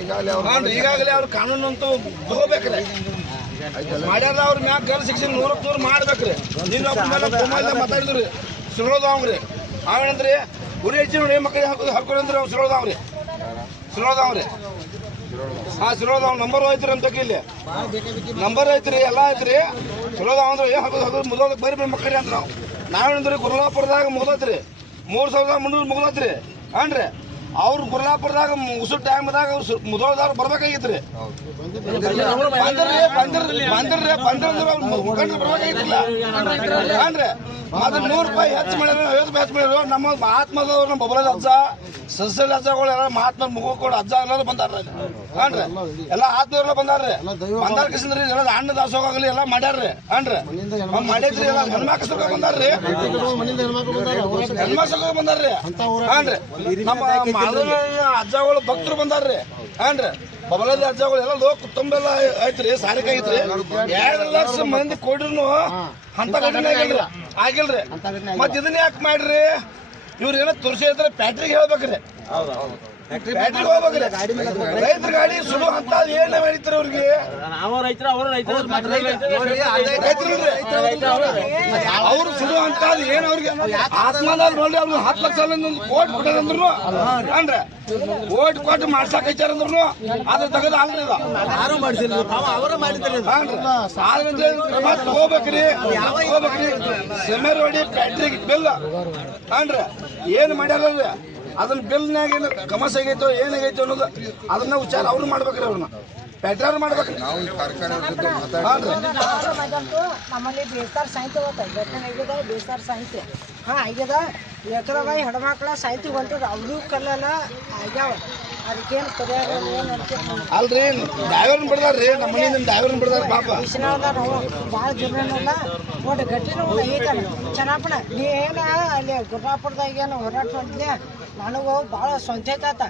ಈಗಾಗಲೇ ಅವ್ರು ಕಾನೂನು ಅಂತೂ ತಗೋಬೇಕ್ರಿ ಮಾಡ್ಯಾರ ಅವ್ರ ಮ್ಯಾಗ ಗಲ್ ಶಿಕ್ಷೆ 100 ಮಾಡ್ಬೇಕ್ರಿ. ನಿನ್ನ ಮಾತಾಡಿದ್ರಿ ಸುಳ್ಳೋದವ್ರಿ ಅವೇನಂದ್ರಿ ಗುರಿ ಹೆಚ್ಚಿ ನೋಡಿ ಮಕ್ಕಳಿಗೆ ಹಾಕೊಳಂದ್ರಿ ಅವ್ರು ಸುಳ್ಳೋದವ್ರಿ ಸುಳ್ಳೋದವ್ ನಂಬರ್ ಐತ್ರಿ ಅಂತ ಇಲ್ಲಿ ನಂಬರ್ ಐತ್ರಿ ಎಲ್ಲ ಐತ್ರಿ. ಸುಳ್ಳೋದವ್ ಅಂದ್ರೆ ಏನ್ ಹಾಕೋದು ಮುದೋದಕ್ಕೆ ಬರೀ ಮಕ್ಕಳಿ ಅಂತ ನಾವೇನಂದ್ರಿ ಗುರುಲಾಪುರದಾಗ ಮುಗ್ದತ್ರಿ 3300 ಮುಗ್ದತ್ರಿ ಅನ್ರಿ. ಅವ್ರು ಗುರುಲಾಪುರದಾಗ ಉಸುರು ಟೈಮ್ದಾಗ ಅವ್ರು ಮುದೋಳದವ್ರು ಬರ್ಬೇಕಾಗಿತ್ರಿ. ಮುಖಂಡರು ಬರ್ಬೇಕಾಗಿತ್ತಿಲ್ಲ ಅನ್ರಿ. ಅದು 100 ರೂಪಾಯಿ ಹೆಚ್ಚು ಮಾಡ್ಯಾರ 50 ರೂಪಾಯಿ ಹೆಚ್ಚು ಮಾಡ್ಯಾರ. ನಮ್ಮ ಮಹಾತ್ಮದವ್ರು ನಮ್ಮ ಬೊಬ್ಬಲದ ಅಜ್ಜ ಸಸ್ಯದ ಅಜ್ಜಗಳು ಎಲ್ಲ ಮಹಾತ್ಮ ಮುಗ ಕೊಡ ಅಜ್ಜ ಎಲ್ಲರೂ ಬಂದಾರ್ರಿ ಅನ್ರಿ. ಎಲ್ಲ ಆತ್ಮವ್ರೆಲ್ಲ ಬಂದಾರ್ರಿ. ಬಂದಾರ ಕಿಸಿದ್ರಿ ಎಲ್ಲ ಅಣ್ಣ ದಾಸೋಗಾಗಲಿ ಎಲ್ಲ ಮಾಡ್ಯಾರ್ರಿ ಅನ್ರಿ. ಮಾಡಿದ್ರಿ ಎಲ್ಲ ಹೆಣ್ಮಕ್ಳು ಬಂದಾರ್ರಿ ಹೆಣ್ಮಕ್ಳು ಬಂದಾರ್ರಿ ಅನ್ರಿ. ನಮ್ಮ ಅಜ್ಜಗಳು ಭಕ್ತರು ಬಂದಾರ್ರಿ ಅನ್ರಿ. ಬಬಲದ ಅಜ್ಜಗಳು ಎಲ್ಲ ಲೋಕ ತುಂಬೆಲ್ಲ ಐತ್ರಿ ಸಾರಿಗೆ ಐತ್ರಿ. 2 ಲಕ್ಷ ಮಂದಿ ಕೊಡ್ರು ಅಂತ ಘಟನೆ ಆಗಿಲ್ರಿ. ಮತ್ ಇದನ್ನ ಯಾಕೆ ಮಾಡ್ರಿ? ಇವ್ರ ಏನೋ ತೋರಿಸಿದ್ರೆ ಫ್ಯಾಕ್ಟ್ರಿಗೆ ಹೇಳ್ಬೇಕ್ರಿ. ಫ್ಯಾಕ್ಟ್ರಿಗೆ ಹೋಗ್ಬೇಕ್ರಿ. ರೈತರ ಗಾಡಿ ಸುಡು ಅಂತ ಏನ್ ಮಾಡಿತ್ರಿ ಅವ್ರಿಗೆ? ಅವ್ರು ಸುಡು ಅಂತ ಏನ್ ಅವ್ರಿಗೆ ಆತ್ಮದಾಗ ನೋಡಿ ಅವ್ರಿಗೆ 10 ಲಕ್ಷ ಕೋಟಿ ಕೊಟ್ಟದಂದ್ರು ಅಂದ್ರೆ ಕೋಟಿ ಕೊಟ್ಟು ಮಾಡ್ಸಾಕೈತಾರ ಅಂದ್ರು ಅದ್ರ ತೆಗೆದು ಅಲ್ರಿ ಹೋಗ್ಬೇಕ್ರಿ. ಸೆಮೆರೋಡಿ ಫ್ಯಾಕ್ಟ್ರಿಗೆ ಬಿಲ್ ಅನ್ರಿ ಏನ್ ಮಾಡ್ಯಾರ ಅದನ್ನ ಬಿಲ್ನಾಗ ಏನು ಕಮಸ್ ಆಗೈತೋ ಏನಾಗೈತೋ ಅನ್ನೋದು ಅದನ್ನ ವಿಚಾರ ಅವ್ರು ಮಾಡ್ಬೇಕ್ರಿ. ಅವ್ರನ್ನ ಫ್ಯಾಕ್ಟ್ರಿ ಮಾಡ್ಬೇಕ್ರಿ. ನಮ್ಮಲ್ಲಿ ಬೇಸ್ತಾರ ಸಾಹಿತ್ಯ ಹೋಗ್ತದೆ ಬೇಸ್ತಾರ ಸಾಹಿತ್ಯ ಆಗ್ಯದ. ಎಕರದ ಹೆಣ್ಮಕ್ಳ ಸಾಹಿತ್ಯ ಹೊಂಟದ ಅವ್ರು ಕಲ್ಲೆಲ್ಲ ಆಗ್ಯಾವ. ಅದಕ್ಕೇನು ಪರಿಹಾರ ಅಲ್ರಿ ಡ್ರೈವರ್ನ ಬಿಡ್ದಾರ್ರಿ. ನಮ್ಮ ಮನೆಯಿಂದ ಡ್ರೈವರ್ನ ಬಿಡ್ದಾರ ಪಾಪ ಬಿಸಿನಾಳದ ಭಾಳ ಜೀವನಲ್ಲ ನೋಡಿ ಗಟ್ಟಿನ ಐತಲ್ಲ ಚೆನ್ನಪ್ಪನ ನೀ ಏನ ಅಲ್ಲಿ ಗುರ್ರಾಪುರದಾಗ ಏನು ಹೋರಾಟ ಮಾಡಿದ್ಯಾ ನನಗೂ ಭಾಳ ಸ್ವಂತ ಆತ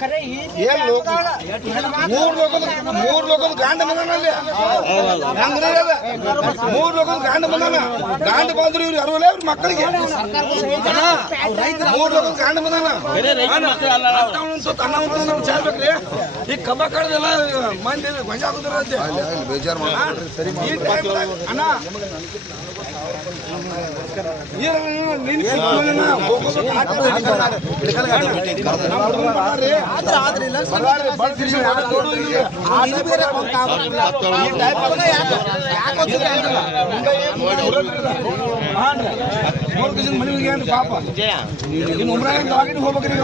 ಖರೆ. ಮೂರ್ ಲೋಕದ ಗಾಂಡ ಬಂದಾನಲ್ಲಿ 3 ಲೋಕದ ಗಾಂಡ ಬಂದಾನ. ಗಾಂಡ ಬಂದ್ರು ಇವ್ರು ಅರವಲ್ಲ ಇವ್ರ ಮಕ್ಕಳಿಗೆ 3 ಲೋಕದ ಗಾಂಡ ಬಂದಾನ. ಚಾರ್ಬೇಕ್ರಿ. ಈ ಕಬ್ಬ ಕಳೆದೆಲ್ಲ ಮಂದಿ ಗೊಂಜ ಆಗುದ್ರ ಅಣ್ಣ ಮನೆಗೆ ಪಾಪ ಹೋಗ್ಬೇಕ್ರಿ.